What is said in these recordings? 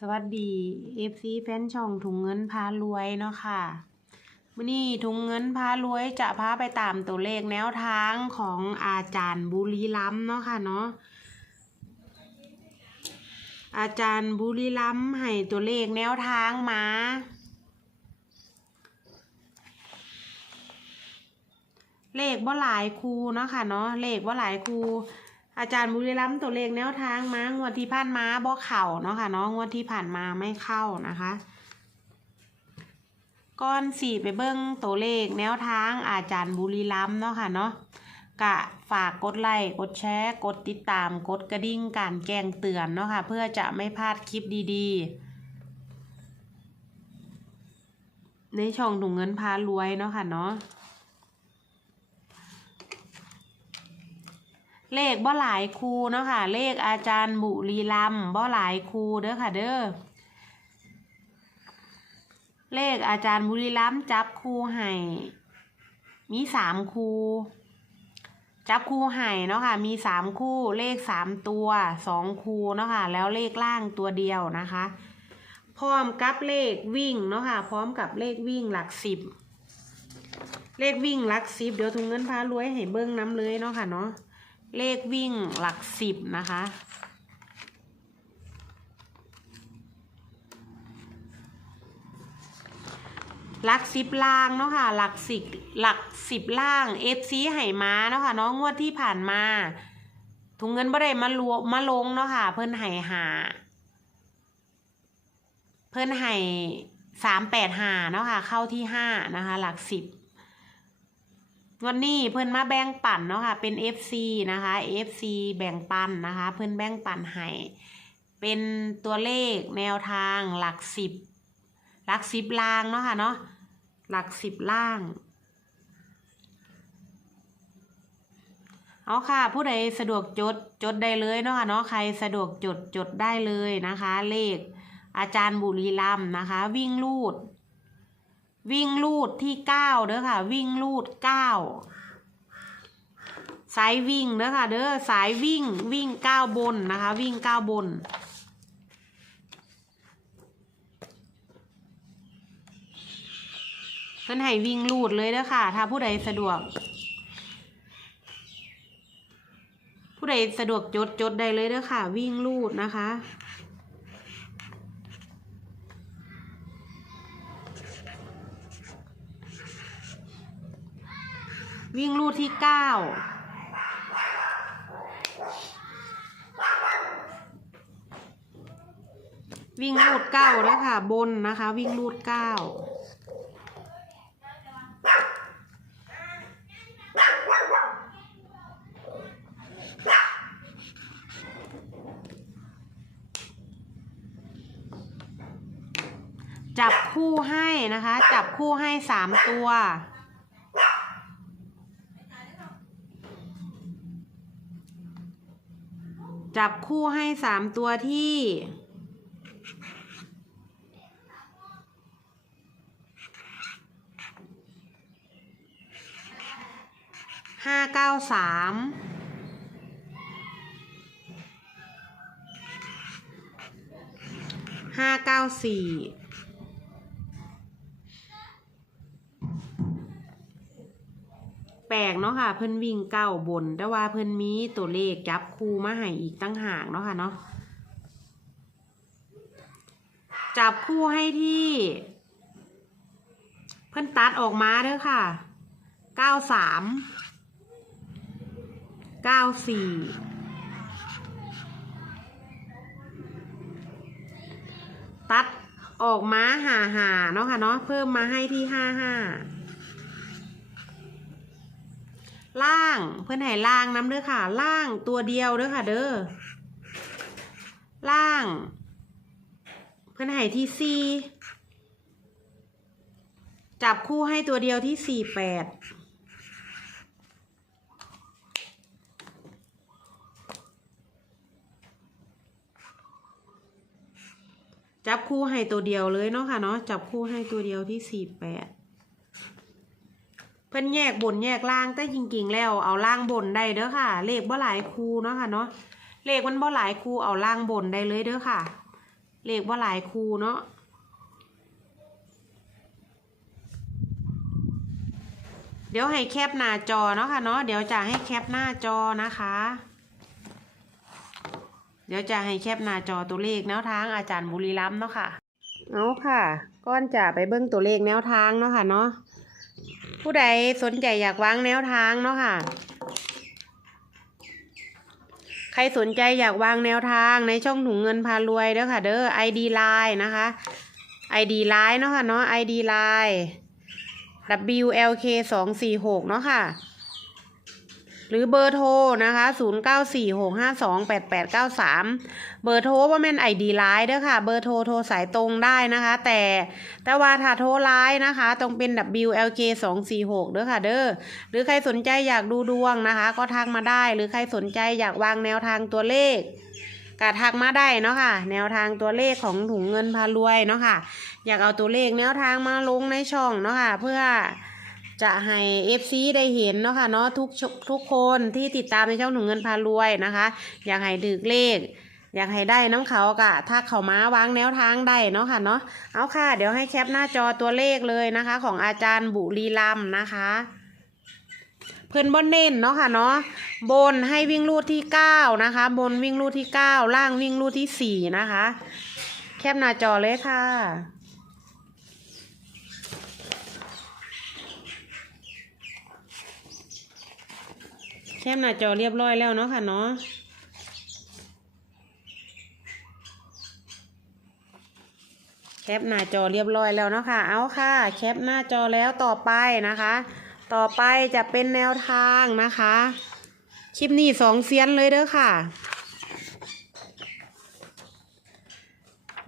สวัสดี FC แฟนช่องถุงเงินพารวยเนาะค่ะมื้อนี้ถุงเงินพารวยจะพาไปตามตัวเลขแนวทางของอาจารย์บุรีรัมเนาะค่ะเนาะอาจารย์บุรีรัมให้ตัวเลขแนวทางมาเลขบ่าหลายครูเนาะค่ะเนาะเลขบ่าหลายครู อาจารย์บุรีรัมย์ตัวเลขแนวทางมางวดที่ผ่านมาบ่เข่าเนาะค่ะเนาะงวดที่ผ่านมาไม่เข้านะคะก่อนสี่ไปเบิ้งตัวเลขแนวทางอาจารย์บุรีรัมย์เนาะค่ะเนาะกะฝากกดไลค์กดแชร์ กดติดตามกดกระดิ่งการแจ้งเตือนเนาะค่ะเพื่อจะไม่พลาดคลิปดีๆ ในช่องถุงเงินพารวยเนาะค่ะเนาะ เลขบ่หลายครูเนาะค่ะ เลขอาจารย์บุรีรัมย์บ่หลายครูเด้อค่ะเด้อเลขอาจารย์บุรีรัมย์จับครูให้มีสามครูจับคู่ให้เนาะค่ะ มีสามคู่เลขสามตัวสองคูเนาะค่ะ แล้วเลขล่างตัวเดียวนะคะ พร้อมกับเลขวิ่งเนาะค่ะ พร้อมกับเลขวิ่งหลักสิบ เลขวิ่งหลักสิบเดี๋ยวถุงเงินพารวยให้เบิ้งน้ำเลยเนาะค่ะเนาะ เลขวิ่งหลักสิบนะคะ หลักสิบล่างเนาะค่ะหลักสิบหลักสิบล่าง FC ไห่ม้าเนาะค่ะเนาะงวดที่ผ่านมาถุงเงินบ่ได้มาลวมาลงเนาะค่ะ เพิ่นไห่หา เพิ่นไห่สามแปดหาเนาะค่ะ เข้าที่ห้านะคะ หลักสิบ วันนี้เพิ่อนมาแบ่งปันเนาะค่ะ เป็น FC นะคะ FC แบ่งปันนะคะ เพิ่อนแบ่งปันให้เป็นตัวเลขแนวทางหลักสิบหลักสิบล่างเนาะค่ะเนาะหลักสิบล่าง เอาค่ะ ผู้ใดสะดวกจดจดได้เลยเนาะค่ะเนาะใครสะดวกจดจดได้เลยนะคะ เลขอาจารย์บุรีรัมนะคะ วิ่งลูด วิ่งลูดที่เก้าเด้อค่ะ วิ่งลูดเก้าสายวิ่งเด้อค่ะ เด้อสายวิ่งวิ่งเก้าบนนะคะ วิ่งเก้าบน เพิ่นให้วิ่งลูดเลยเด้อค่ะ ถ้าผู้ใดสะดวก ผู้ใดสะดวกจดจดได้เลยเด้อค่ะ วิ่งลูดนะคะ วิ่งลูดที่เก้าวิ่งลูดเก้าแล้วค่ะบนนะคะ วิ่งลูดเก้าจับคู่ให้นะคะ จับคู่ให้สามตัว จับคู่ให้สามตัวที่ ห้าเก้าสามห้าเก้าสี่แป ลกเนาะค่ะ เพิ่นวิ่งเก้าบน แต่ว่าเพิ่นมีตัวเลขจับคู่มาให้อีกตั้งหากเนาะค่ะเนาะจับคู่ให้ที่ เพิ่นตัดออกมาเด้อค่ะเก้าสามเก้าสี่ตัดออกมาหาหาเนาะค่ะเนาะเพิ่มมาให้ที่ห้าห้า ล่างเพื่อนให้ล่างน้ำเด้อค่ะ ล่างตัวเดียวเด้อค่ะ เด้อล่าง เพื่อนให้ที่สี่จับคู่ให้ตัวเดียวที่สี่แปดจับคู่ให้ตัวเดียวเลยเนาะค่ะเนาะจับคู่ให้ตัวเดียวที่สี่แปด พิ่นแยกบนแยกล่างแต่จริงๆ แล้วเอาล่างบนได้เด้อค่ะ เลขบ่หลายคูเนาะค่ะเนาะเลขมันบ่หลายคูเอาล่างบนได้เลยเด้อค่ะ เลขว่หลายคูเนาะเดี๋ยวให้แคปหน้าจอเนาะค่ะเนาะเดี๋ยวจะให้แคปหน้าจอนะคะ เดี๋ยวจะให้แคปหน้าจอตัวเลขแนวทางอาจารย์บุรีรัมย์เนาะค่ะเอาค่ะก้อนจะไปเบิ้งตัวเลขแนวทางเนาะค่ะเนาะ ผู้ใดสนใจอยากวางแนวทางเนาะค่ะ ใครสนใจอยากวางแนวทางในช่องถุงเงินพารวยเด้อค่ะ เด้อ ID Line นะคะ ID Line เนาะค่ะเนาะ ID Line WLK สองสี่หกเนาะค่ะ หรือเบอร์โทรนะคะศูนย์เก้าสี่หกห้าสองแปดแปดเบอร์โทรว่าแม่นไอดีไลน์เด้อค่ะ เบอร์โทรโทรสายตรงได้นะคะ แต่แต่ว่าถ้าโทรไลน์นะคะ ต้องเป็น WLK สองสี่หกเด้อค่ะเด้อ หรือใครสนใจอยากดูดวงนะคะ ก็ทักมาได้ หรือใครสนใจอยากวางแนวทางตัวเลขก็ทักมาได้เนาะค่ะ แนวทางตัวเลขของถุงเงินพารวยเนาะค่ะ อยากเอาตัวเลขแนวทางมาลงในช่องเนาะค่ะ เพื่อ จะให้ FC ได้เห็นเนาะค่ะเนาะทุกทุกคนที่ติดตามในช่องถุงเงินพารวยนะคะ อยากให้ดึกเลข อยากให้ได้น้ำเขากะถ้าเขามาวางแนวทางได้เนาะค่ะเนาะเอาค่ะ เดี๋ยวให้แคปหน้าจอตัวเลขเลยนะคะ ของอาจารย์บุรีรัมนะคะเพื่อนบนเน้นเนาะค่ะเนาะบนให้วิ่งรูดที่เก้านะคะ บนวิ่งรูดที่เก้าล่างวิ่งรูดที่สี่นะคะ แคปหน้าจอเลยค่ะ คปหน้าจอเรียบร้อยแล้วเนาะค่ะเนาะแคปหน้าจอเรียบร้อยแล้วเนาะค่ะ เอาค่ะ แคปหน้าจอแล้วต่อไปนะคะ ต่อไปจะเป็นแนวทางนะคะ คลิปนี้สองเซียนเลยเด้อค่ะ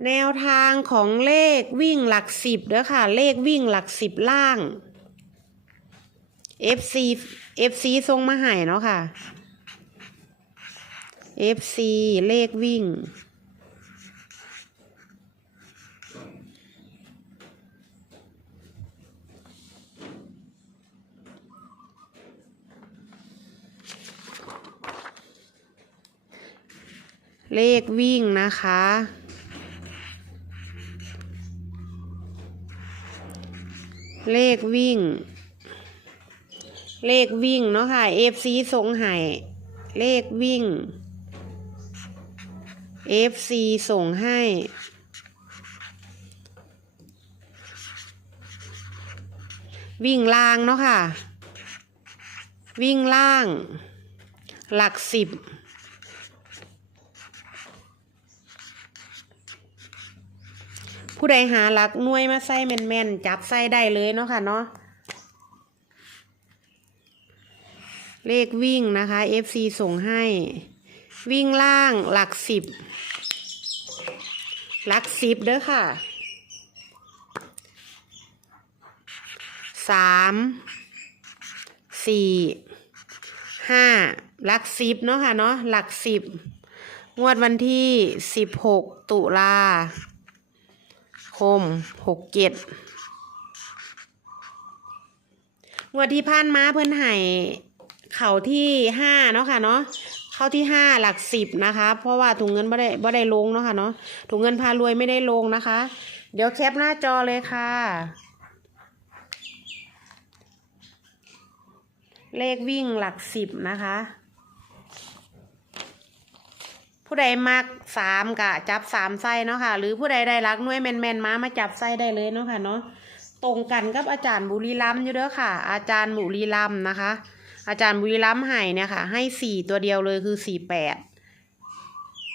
แนวทางของเลขวิ่งหลักสิบเด้อค่ะ เลขวิ่งหลักสิบล่าง FC FC ทรงมาหายเนาะค่ะ FC เลขวิ่งเลขวิ่งนะคะ เลขวิ่ง เลขวิ่งเนาะค่ะ FC สงไห้เลขวิ่ง FC ส่งให้วิ่งล่างเนาะค่ะ วิ่งล่าง หลักสิบ ผู้ใดหาหลักน่วยมาใส่แม่นๆ จับใส่ได้เลยเนาะค่ะเนาะ เลขวิ่งนะคะ FC ส่งให้ วิ่งล่างหลักสิบหลักสิบเด้อค่ะสามสี่ห้าหลักสิบเนาะค่ะเนาะหลักสิบงวดวันที่สิบหกตุลาคมหกเจ็ดงวดที่ผ่านมาเพิ่นให้ เข่าที่ห้าเนาะค่ะเนาะเข้าที่ห้าหลักสิบนะคะ เพราะว่าถุงเงินไม่ได้ไม่ได้ลงเนาะค่ะเนาะถุงเงินพารวยไม่ได้ลงนะคะ เดี๋ยวแคปหน้าจอเลยค่ะ เลขวิ่งหลักสิบนะคะ ผู้ใดมักสามกะจับสามไส้เนาะค่ะ หรือผู้ใดได้รักน่วยแมนแมนมามาจับไส้ได้เลยเนาะค่ะเนาะตรงกันกับอาจารย์บุรีรัมอยู่เด้อค่ะ อาจารย์บุรีรัมนะคะ อาจารย์บุรีรัมย์ให้เนี่ยค่ะ ให้สี่ตัวเดียวเลยคือสี่แปด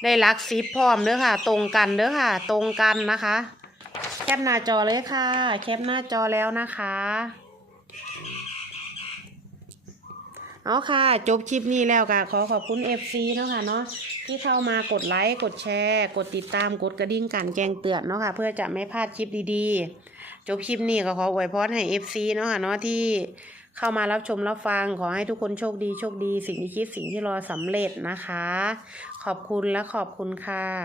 ได้รักซิปพร้อมเด้อค่ะ ตรงกันเด้อค่ะ ตรงกันนะคะ แคปหน้าจอเลยค่ะ แคปหน้าจอแล้วนะคะเอาค่ะ จบคลิปนี้แล้วก็ขอขอบคุณ FC เนาะค่ะเนาะที่เข้ามากดไลค์ กดแชร์ กดติดตามกดกระดิ่งกันแจ้งเตือนเนาะค่ะ เพื่อจะไม่พลาดคลิปดีๆ จบคลิปนี้ก็ขออวยพรให้ FC เนาะค่ะเนาะที่ เข้ามารับชมรับฟังขอให้ทุกคนโชคดีโชคดี สิ่งที่คิดสิ่งที่รอสำเร็จนะคะ ขอบคุณและขอบคุณค่ะ